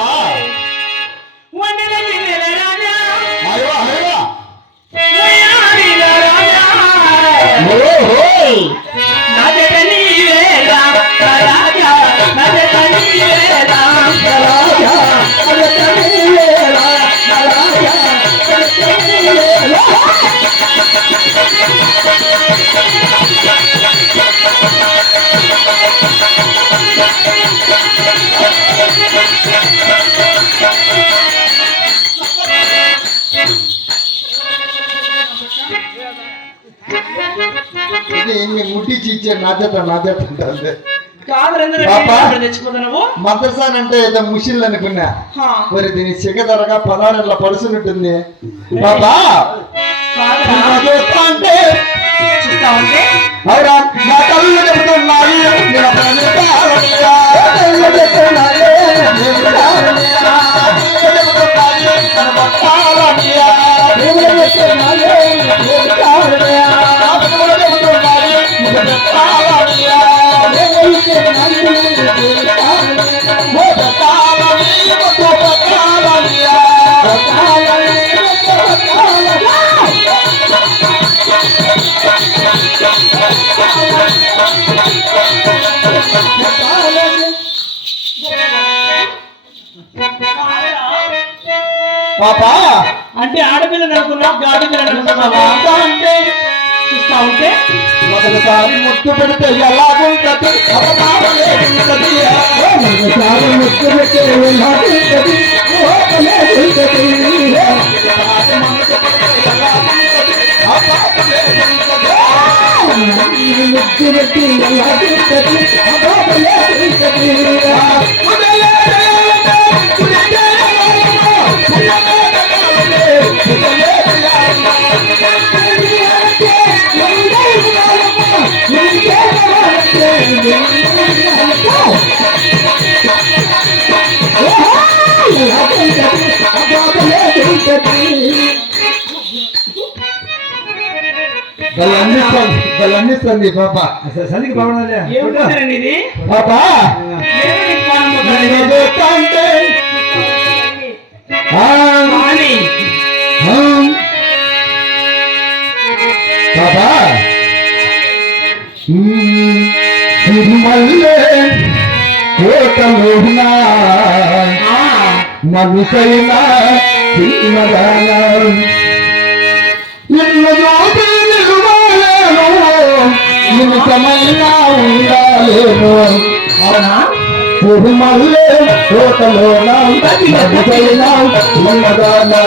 పాపా ముట్టించి నాదేత మద్రసాన్ అంటే ఏదో ముషిల్ అనుకున్నా మరి దీని చిగదరగా పదారెట్లా పడుచున్నట్టుంది బాబా అంటే నా కళ్ళు చెబుతున్నాయి పాపా అంటే ఆడపిల్లని అనుకున్నావు గాడి పిల్లని అనుకున్నావా అంటే చూస్తా ఉంటే మొదటిసారి ముట్టు పెడితే ఎలాగుంటది మొదటిసారి ముట్టు పెడితే ఎలాగుంటది ముట్టు పెట్టి బలందిస్తుంది పాప సరికి ఏముంది పాప పాపా మల్లె కోటలోనా మనసైనా నిమిషమైనా ఉండాలేను అవునా మల్లె కోటలోనా మనసైనా ఉన్నదానా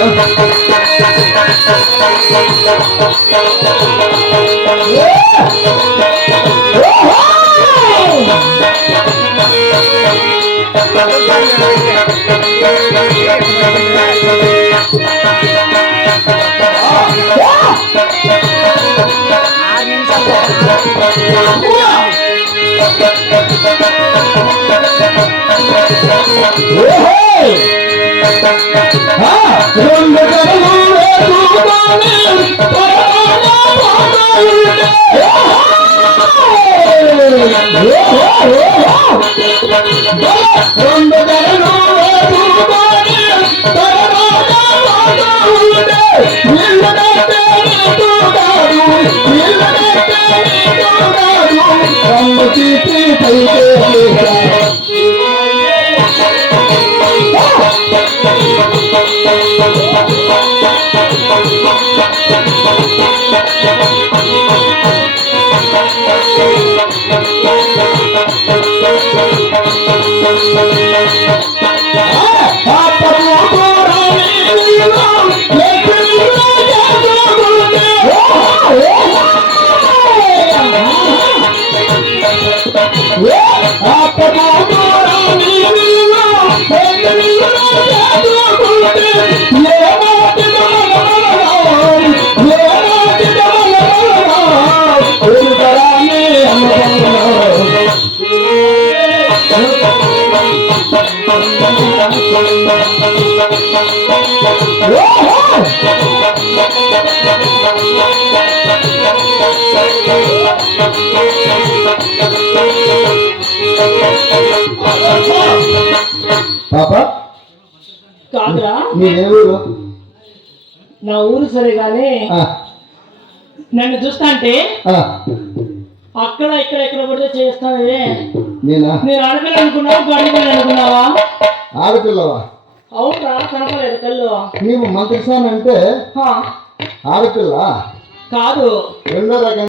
పాప కాదురా, నీ ఏ ఊరు? నా ఊరు సరే గాని ఆ, నన్ను చూస్తా అంటే ఆ, అక్కడ ఇక్కడ ఎక్కడ పడితే చేస్తావే. నేనా? నేను ఆడపిల్ల అనుకున్నావా గాడిపిల్ల అనుకున్నావా? ఆడపిల్లవా? అవునరా, కనపలేదు కళ్ళు. నీవు మంత్రిసానంటే హా, ఆడపిల్ల కాదు. రెండో రకం